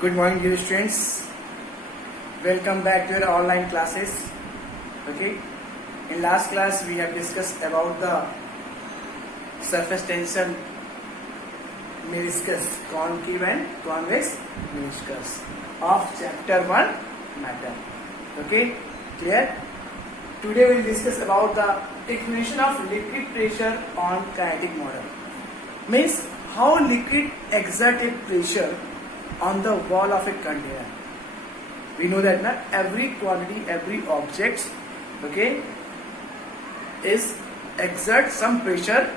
Good morning, dear students. Welcome back to your online classes. Okay. In last class, we have discussed about the surface tension meniscus, concave and convex meniscus of chapter 1 matter. Okay. Clear? Today we will discuss about the definition of liquid pressure on kinetic model. Means how liquid exerted pressure on the wall of a container. We know that not every quantity, every object, okay, is exert some pressure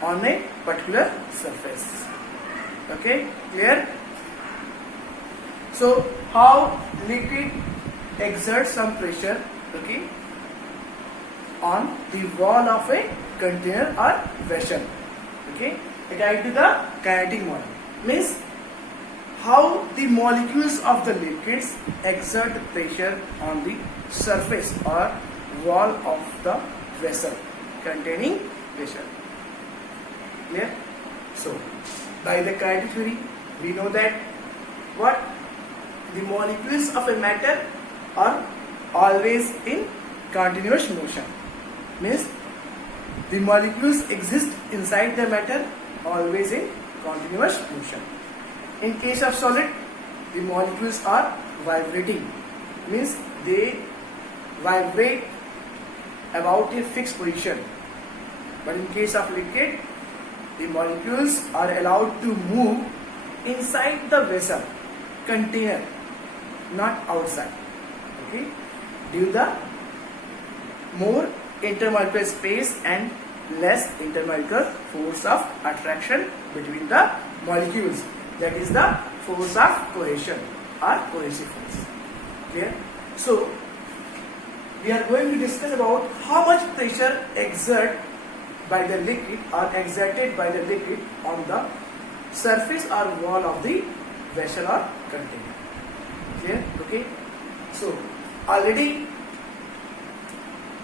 on a particular surface. Okay, clear? So how liquid exerts some pressure, okay, on the wall of a container or vessel. Okay, according to the kinetic model, means how the molecules of the liquids exert pressure on the surface or wall of the vessel containing pressure. Clear? So, by the kinetic theory, we know that what the molecules of a matter are always in continuous motion. Means the molecules exist inside the matter always in continuous motion. In case of solid, the molecules are vibrating, means they vibrate about a fixed position. But in case of liquid, the molecules are allowed to move inside the vessel, container, not outside. Okay, due to the more intermolecular space and less intermolecular force of attraction between the molecules. That is the force of cohesion or cohesive force. Clear? So, we are going to discuss about how much pressure exerted by the liquid or exerted by the liquid on the surface or wall of the vessel or container. Clear? Okay. So, already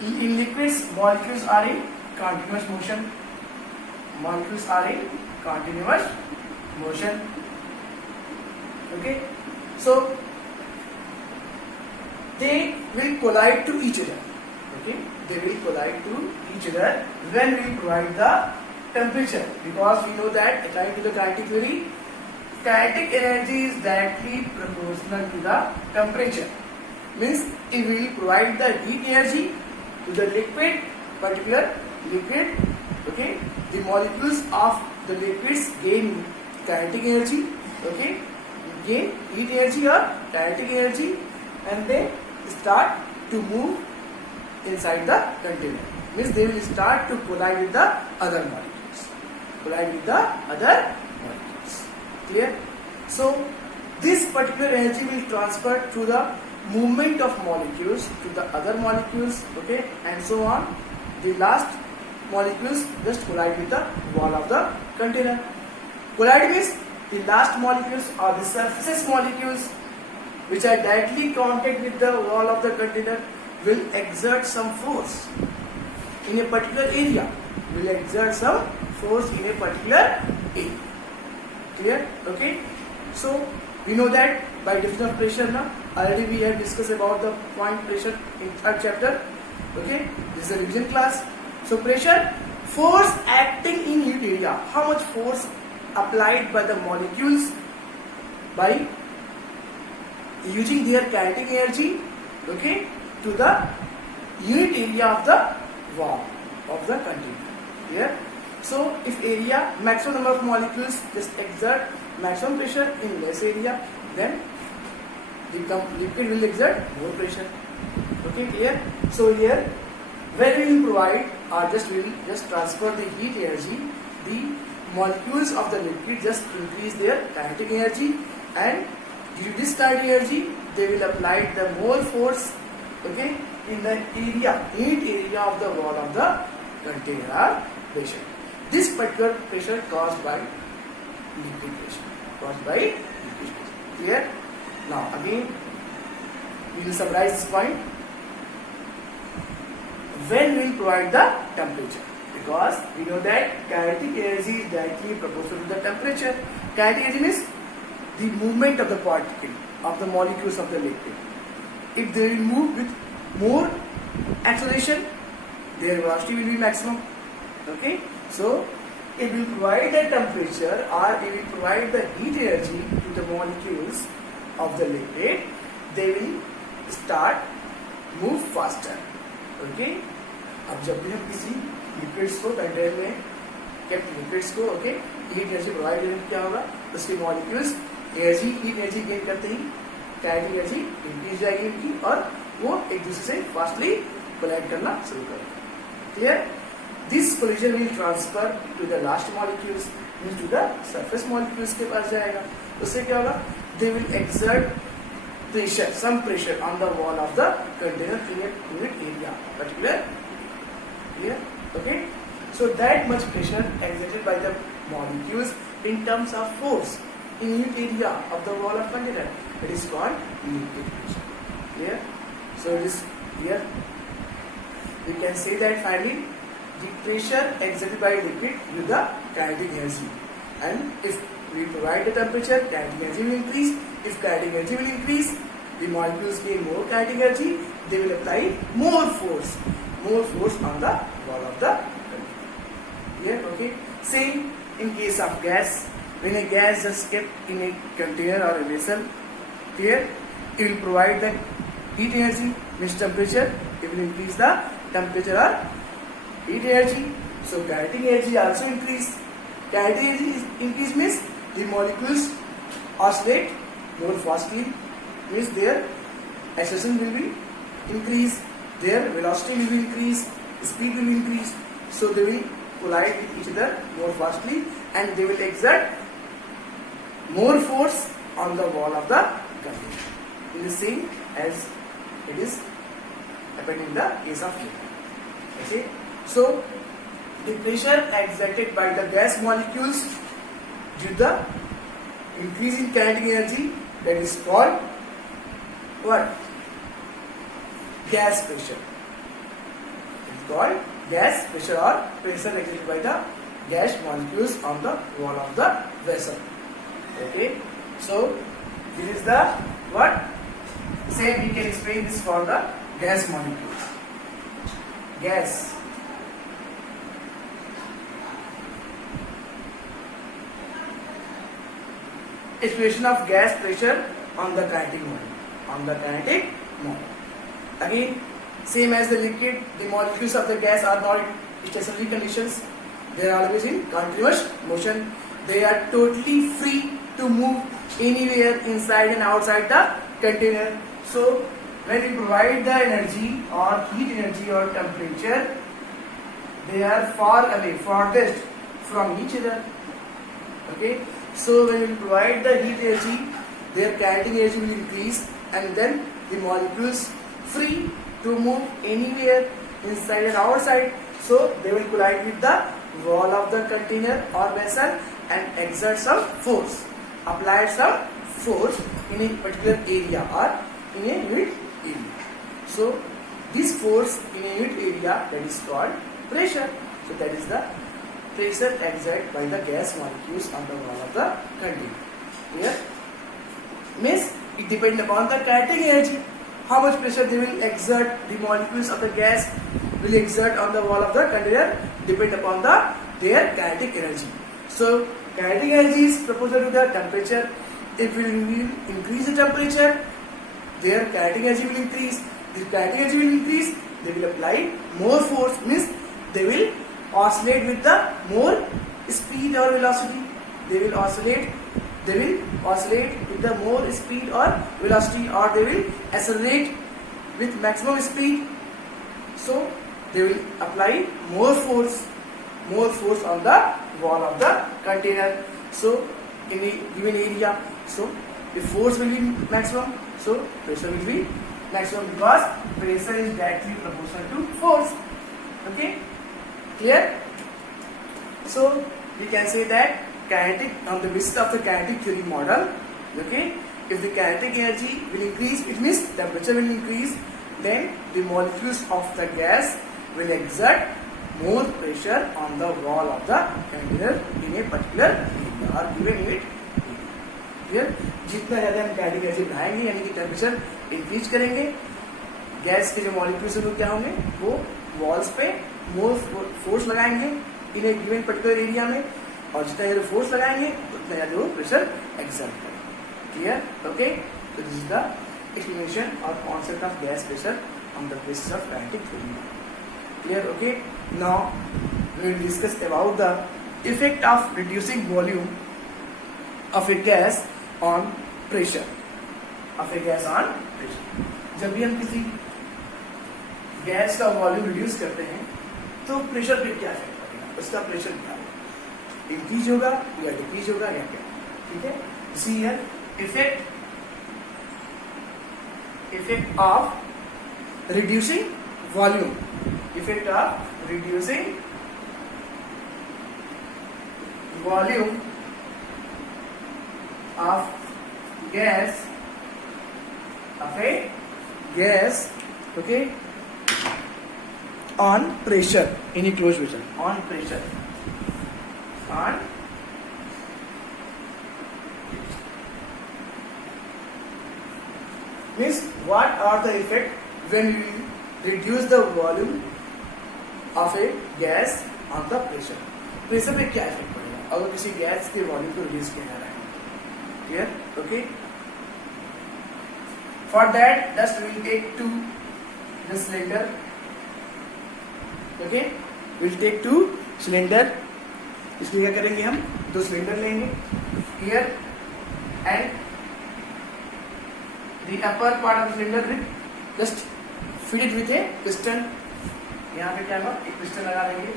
in liquids, molecules are in continuous motion. Molecules are in continuous motion. Okay, so they will collide to each other. Okay, they will collide to each other when we provide the temperature, because we know that according to the kinetic theory, kinetic energy is directly proportional to the temperature. Means if we provide the heat energy to the liquid, particular liquid, okay, the molecules of the liquids gain kinetic energy, okay, gain heat energy or kinetic energy, and they start to move inside the container. Means they will start to collide with the other molecules. Collide with the other molecules. Clear? So this particular energy will transfer through the movement of molecules to the other molecules, okay, and so on. The last molecules just collide with the wall of the container. Collide means the last molecules or the surface molecules which are directly contact with the wall of the container will exert some force in a particular area. Will exert some force in a particular area. Clear? Okay. So we know that by definition of pressure now. Already we have discussed about the point pressure in third chapter. Okay. This is a revision class. So pressure, force acting in unit area. How much force applied by the molecules by using their kinetic energy, okay, to the unit area of the wall of the container. Here, so if area, maximum number of molecules just exert maximum pressure in less area, then the liquid will exert more pressure. Okay, clear? So here, when we will provide or we will just transfer the heat energy, the molecules of the liquid just increase their kinetic energy, and due to this kinetic energy they will apply the more force, okay, in the area, unit area of the wall of the container or vessel. This particular pressure caused by liquid pressure. Clear? Now again we will summarize this point. When we will provide the temperature, because we know that kinetic energy is directly proportional to the temperature. Kinetic energy means the movement of the particle, of the molecules of the liquid. If they will move with more acceleration, their velocity will be maximum. Okay, so it will provide the temperature or it will provide the heat energy to the molecules of the liquid. They will start move faster. Okay, अब जब भी हम किसी liquids को container में kept liquids को okay heat energy provide करने क्या होगा, उसके molecules energy heat energy gain करते ही काइनेटिक एनर्जी इंक्रीज जाएगी इनकी और वो एक दूसरे से फास्टली कोलाइड करना शुरू करेंगे. Clear? This collision will transfer to the last molecules, means to the surface molecules के पास जाएगा. उससे क्या होगा, they will exert pressure, some pressure on the wall of the container in a unit area, particular. Clear? Okay. So that much pressure exerted by the molecules in terms of force in unit area of the wall of container, it is called liquid pressure. Clear? So it is here. We can say that finally the pressure exerted by liquid with the kinetic energy, and if we provide the temperature, kinetic energy will increase. If kinetic energy will increase, the molecules gain more kinetic energy. They will apply more force on the wall of the container. Here, okay. Same in case of gas. When a gas is kept in a container or a vessel, here it will provide the heat energy, means temperature. It will increase the temperature or heat energy. So kinetic energy also increase. Kinetic energy increase means the molecules oscillate more fastly, means their acceleration will be increased, their velocity will be increased, speed will increase. So they will collide with each other more fastly and they will exert more force on the wall of the container. In the same as it is happened in the case of liquid. Okay, so the pressure exerted by the gas molecules due to the increase in kinetic energy, that is called what? Gas pressure. It is called gas pressure or pressure exerted by the gas molecules on the wall of the vessel. Okay, so this is the what? Same we can explain this for the gas molecules. Gas. Expression of gas pressure on the kinetic model. On the kinetic model. Again, same as the liquid, the molecules of the gas are not in stationary conditions. They are always in continuous motion. They are totally free to move anywhere inside and outside the container. So, when we provide the energy or heat energy or temperature, they are far away, farthest from each other. Okay. So when we provide the heat energy, their kinetic energy will increase and then the molecules free to move anywhere inside and outside. So they will collide with the wall of the container or vessel and exert some force, apply some force in a particular area or in a unit area. So this force in a unit area, that is called pressure. So that is the pressure exerted by the gas molecules on the wall of the container. Here, means it depends upon the kinetic energy. How much pressure they will exert, the molecules of the gas will exert on the wall of the container, depend upon their kinetic energy. So kinetic energy is proportional to the temperature. If we will increase the temperature, their kinetic energy will increase. If kinetic energy will increase, they will apply more force, means they will oscillate with the more speed or velocity. They will oscillate with the more speed or velocity, or they will accelerate with maximum speed. So they will apply more force on the wall of the container. So in a given area, so the force will be maximum, so pressure will be maximum, because pressure is directly proportional to force. Okay, clear? So we can say that kinetic, on the basis of the kinetic theory model, okay, if the kinetic energy will increase, it means temperature will increase, then the molecules of the gas will exert more pressure on the wall of the container in a particular area or given unit. Clear? जितना ज्यादा हम kinetic energy बढ़ाएंगे यानी कि temperature increase करेंगे, gas के जो molecules हैं वो क्या होंगे, वो वॉल्स पे मोर फोर्स लगाएंगे in a given particular area में, और जितना ज्यादा फोर्स लगाएंगे उतना ज्यादा वो प्रेशर एक्सर्ट करेंगे। क्लियर? ओके, तो दिस इज द एक्सप्लेनेशन और concept of gas pressure on the basis of kinetic theory. Clear? Okay, now we will discuss about the effect of reducing volume of a gas on pressure, of a gas on pressure. जब भी हम किसी gas का volume reduce करते हैं तो pressure पे क्या इफेक्ट पड़ेगा, उसका प्रेशर क्या होगा, इंक्रीज होगा या डिक्रीज होगा या क्या? ठीक है, see here effect of reducing volume, effect of reducing volume of gas, of a gas, okay, on pressure in a closed vessel, on pressure, on means what are the effect when we reduce the volume of a gas on the pressure? Pressure पे क्या effect पड़ेगा अगर किसी gas के volume को reduce किया जा रहा है? Here, okay. For that, just we will take the cylinder. Okay, we will take 2 cylinder. इसलिए क्या करेंगे हम 2 सिलेंडर लेंगे here and the upper part of the cylinder will just fill it with a piston. यहाँ पे क्या होगा, एक piston लगा देंगे,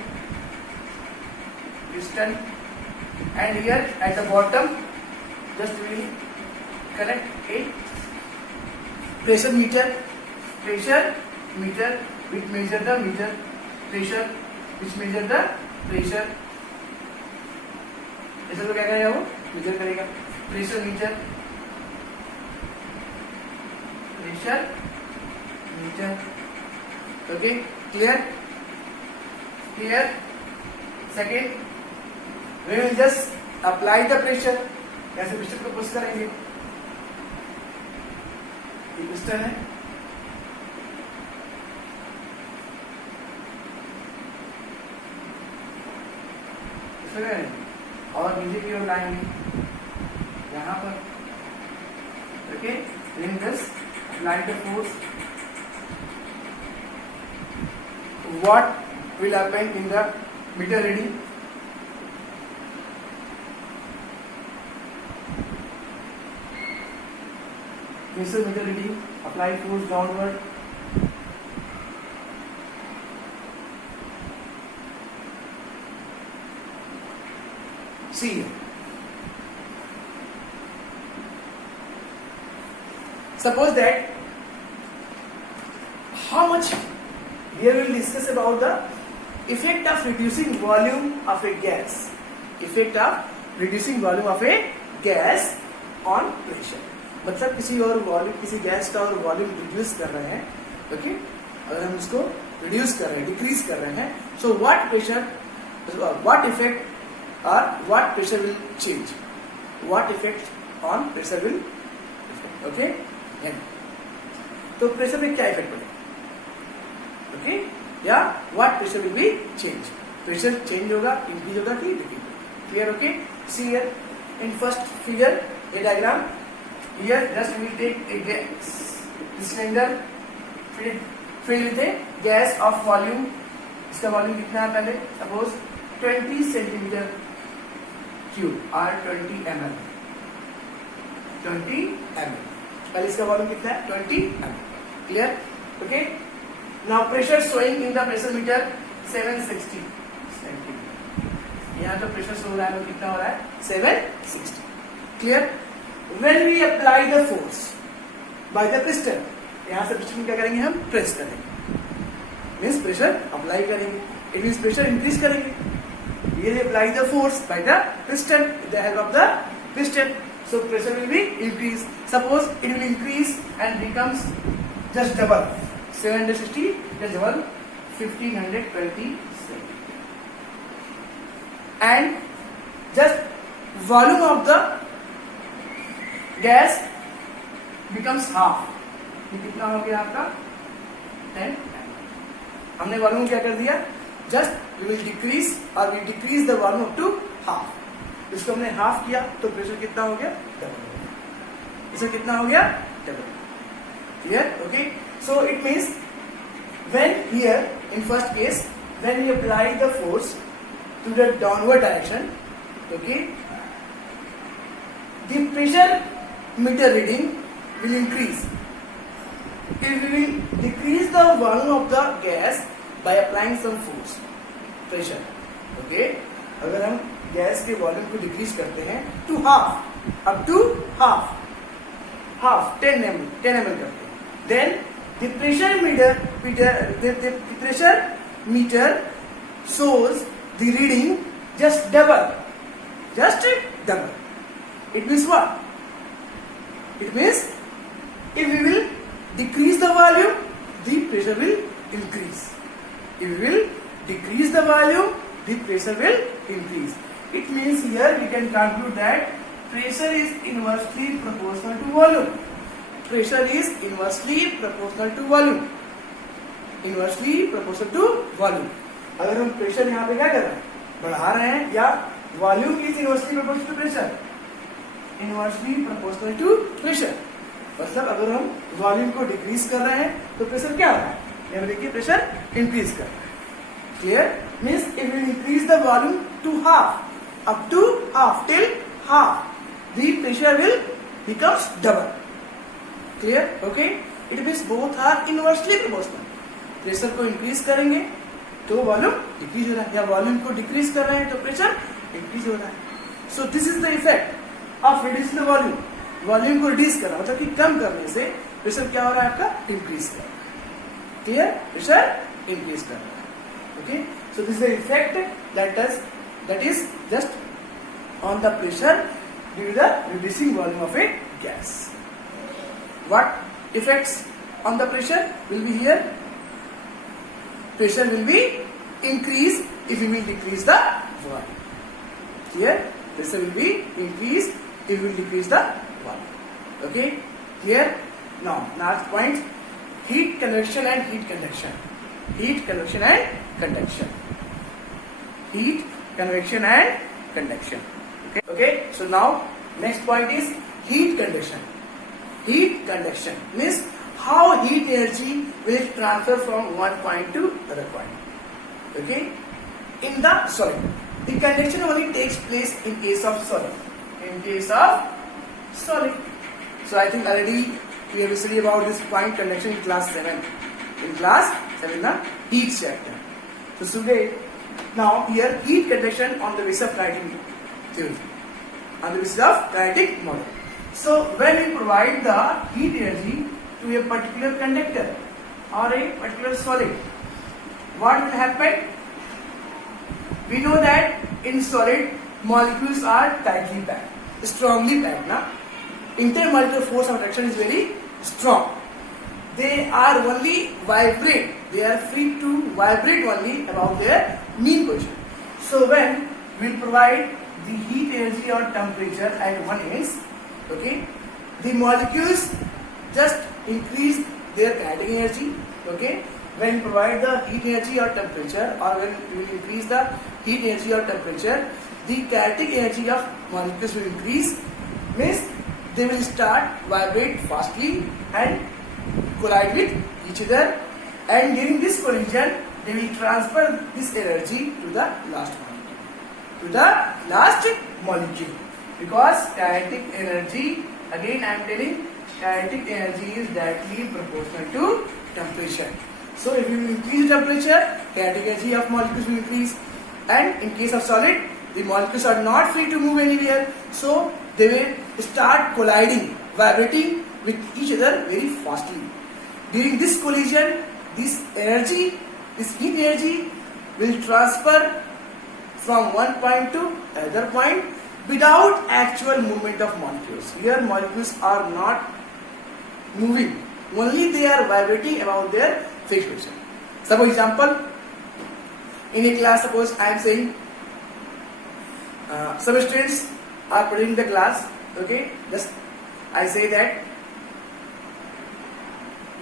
piston, and here at the bottom just we will connect a pressure meter which measure the pressure, which measure the pressure. ऐसा तो क्या करेगा, वो मेजर करेगा pressure meter, okay, clear? Second, we will just apply the pressure. कैसे piston को push करेंगे, ये पिस्टन है, और नीचे की ओर लाएंगे यहाँ पर, okay, then just apply the force. What will happen in the meter reading? Pressure meter reading, apply force downward. See here. Suppose that how much here we will discuss about the effect of reducing volume of a gas, effect of reducing volume of a gas on pressure. मतलब किसी और volume, किसी gas का और volume reduce कर रहे हैं, okay, अगर हम उसको रिड्यूस कर रहे हैं, डिक्रीज कर रहे हैं, so what pressure, what effect और what pressure will change, what effect on pressure will, okay, तो प्रेशर में क्या इफेक्ट पड़ेगा, ओके, या what pressure will be change, pressure change होगा, इंक्रीज होगा कि डिक्रीज होगा? Clear? Okay, see here in first figure a diagram. Here just we will take a gas cylinder filled with a gas of volume. इसका volume कितना है पहले, suppose 20 centimetre cube और 20 ml. पहले इसका वॉल्यूम कितना है, 20 ml. Clear? Okay, now pressure showing in the pressure meter 760 centimetre. यहाँ तो प्रेशर शो हो रहा है, कितना हो रहा है, 760. Clear? When we apply the force by the piston, यहाँ से पिस्टन क्या करेंगे, हम प्रेस करेंगे, मीन्स प्रेशर अप्लाई करेंगे, इट मीन्स प्रेशर इंक्रीज करेंगे. We apply the force by the piston with the help of the piston, so pressure will be increased. Suppose it will increase and becomes just double 760, just double 1520 and just volume of the gas becomes half. ये कितना हो गया आपका 10 ml. हमने volume क्या कर दिया, just we will decrease और we decrease the volume up to half. इसको हमने हाफ किया तो प्रेशर कितना हो गया, डबल हो गया. इसे कितना हो गया, double. Clear? Okay. So it means when here in first case when we apply the force to the downward direction, okay, the pressure meter reading will increase. If we will decrease the volume of the gas by applying some force, pressure, okay, अगर हम gas के volume को decrease करते हैं to half, up to half 10 ml करते हैं, then the pressure meter shows the reading just double. It means what? It means if we will decrease the volume, the pressure will increase. If we will decrease the volume, the pressure will increase. It means here we can conclude that pressure is inversely proportional to volume. Pressure is inversely proportional to volume. Inversely proportional to volume. अगर हम pressure यहाँ पे क्या कर रहे हैं, बढ़ा रहे हैं, या volume is inversely proportional to pressure. Inversely proportional to pressure मतलब अगर हम वॉल्यूम को डिक्रीज कर रहे हैं तो प्रेशर क्या हो रहा है, यहाँ देखिए प्रेशर इंक्रीज कर रहा है. Clear? Means if we increase the volume to half, up to half, till half, the pressure will becomes double. Clear? Okay. It means both are inversely proportional. Pressure को इंक्रीज करेंगे तो volume decrease हो रहा है, या volume को decrease कर रहे हैं तो प्रेशर इंक्रीज हो रहा है. So this is the effect of reducing the volume. Volume को रिड्यूस करना मतलब कि कम करने से प्रेशर क्या हो रहा है आपका, इंक्रीज कर रहा है. क्लियर? प्रेशर इंक्रीज कर रहा है. Okay. So this is the effect that is just on the pressure due to the reducing volume of a gas. What effects on the pressure will be here? Pressure will be increased if we will decrease the volume. Clear? Pressure will be increased if we will decrease the volume. Okay? Clear? Now, last point, heat convection and heat conduction. Heat convection and conduction. Heat convection and conduction. Okay? Okay? So now, next point is heat conduction. Heat conduction means how heat energy will transfer from one point to other point. Okay? In the solid, the conduction only takes place in case of solid. In case of solid. So I think already we have studied about this point conduction in class 7. In class 7, the heat chapter. So today, now here heat conduction on the basis of kinetic theory, on the basis of kinetic model. So when we provide the heat energy to a particular conductor or a particular solid, what will happen? We know that in solid molecules are tightly packed, strongly packed. Now, intermolecular force of attraction is very strong. They are only vibrate. They are free to vibrate only about their mean position. So when we provide the heat energy or temperature at one end, okay, the molecules just increase their kinetic energy. Okay, when we provide the heat energy or temperature, or when we increase the heat energy or temperature, the kinetic energy of molecules will increase. Means they will start vibrate fastly and collide with each other, and during this collision they will transfer this energy to the last molecule. Because kinetic energy, again I am telling, kinetic energy is directly proportional to temperature. So if you increase temperature, kinetic energy of molecules will increase, and in case of solid, the molecules are not free to move anywhere, so they will start colliding, vibrating with each other very fastly. During this collision, this heat energy will transfer from one point to another point without actual movement of molecules. Here molecules are not moving, only they are vibrating about their fixed position. Suppose example, in a class, suppose I am saying some students are putting the class, okay, just I say that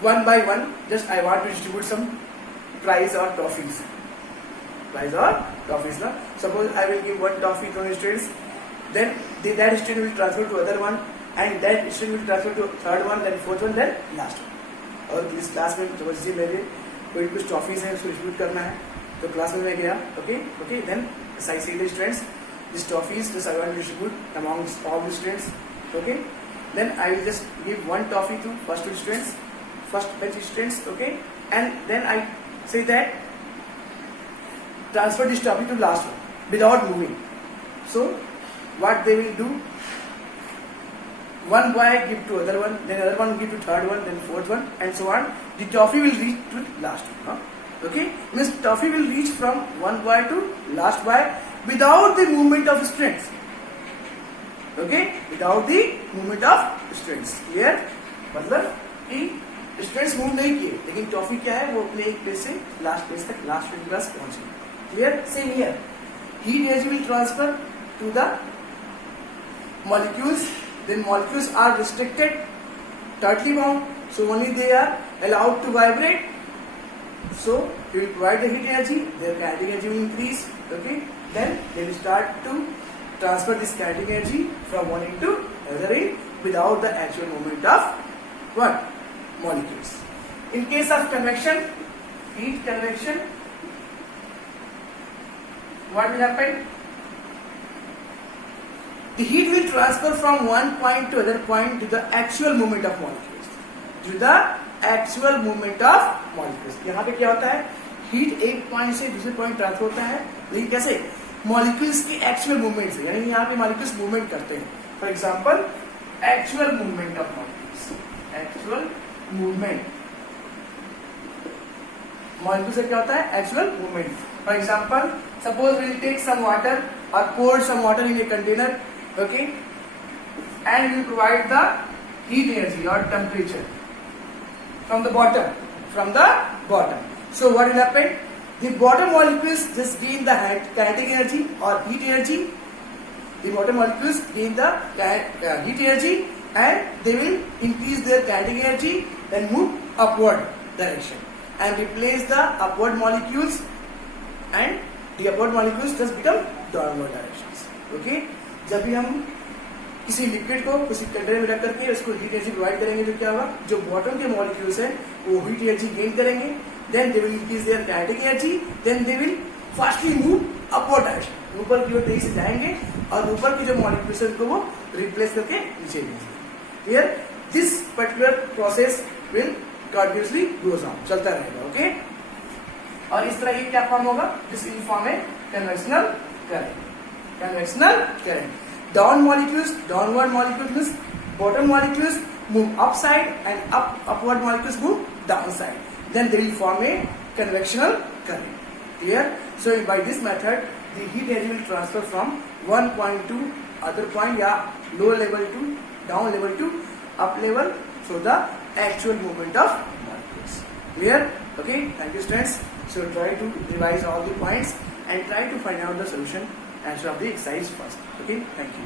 one by one, just I want to distribute some prize or toffees. Prize or toffees, na? Suppose I will give one toffee to students, then that student will transfer to other one, and that student will transfer to third one, then fourth one, then last one. और इस class में समझिए मेरे कोई कुछ toffees हैं उसको distribute करना है, तो क्लास में मैं गया, okay then I see the students this toffees this I want to distribute among all the students, okay then I will just give one toffee to first two students, first bench students, okay, and then I say that transfer this topic to last one without moving. So what they will do, one boy give to other one, then other one give to third one, then fourth one, and so on. The toffee will reach to last one, okay, means toffee will reach from one boy to last boy without the movement of students, okay, without the movement of students. Clear? मतलब कि students move नहीं किए, लेकिन toffee क्या है, वो अपने एक प्लेस से लास्ट प्लेस तक, लास्ट क्लास पहुंचे. Clear? Same here, heat energy will transfer to the molecules, then molecules are restricted, tightly bound, so only they are allowed to vibrate. So we will provide the heat energy, their kinetic energy will increase, okay, then they will start to transfer this kinetic energy from one end to another end without the actual movement of what? Molecules. In case of convection, heat convection, what will happen? The heat will transfer from one point to other point to the actual movement of molecules. To the actual movement of molecules. यहाँ पे क्या होता है? Heat एक point से दूसरे point transfer होता है, लेकिन कैसे? मॉलिक्यूल्स की एक्चुअल मूवमेंट से, यानी यहाँ पे मॉलिक्यूल्स मूवमेंट करते हैं. For example, actual movement of molecules, actual movement molecule से क्या होता है? Actual movement. For example, suppose we will take some water और pour some water in a container, okay, and we provide the heat energy or temperature from the bottom. So what will happen? The bottom molecules just gain the kinetic energy or heat energy. The bottom molecules gain the heat energy and they will increase their kinetic energy, then move upward direction and replace the upward molecules, and the upward molecules just become downward directions. Okay? जब भी हम किसी liquid को किसी container में रख करके उसको हीट एनर्जी प्रोवाइड करेंगे तो क्या होगा? जो बॉटम के मॉलिक्यूल्स हैं वो हीट एनर्जी गेन करेंगे, then they will increase their kinetic energy, then they will fastly move upward direction, ऊपर की ओर तेजी से जाएंगे और ऊपर की जो मॉलिक्यूल्स हैं उनको वो रिप्लेस करके नीचे भेजेंगे. Clear? This particular process will continuously goes on, चलता रहेगा. ओके, और इस तरह ये क्या फॉर्म होगा? This will form a conventional current. Conventional current. Downward molecules means bottom molecules move upside and upward molecules move downside. Then they will form a convectional current. Clear? So by this method, the heat energy will transfer from one point to other point, या lower level to down level to up level. So the actual movement of molecules. Clear? Okay. Thank you, students. So try to revise all the points and try to find out the solution. Answer of the exercise first. Okay, thank you.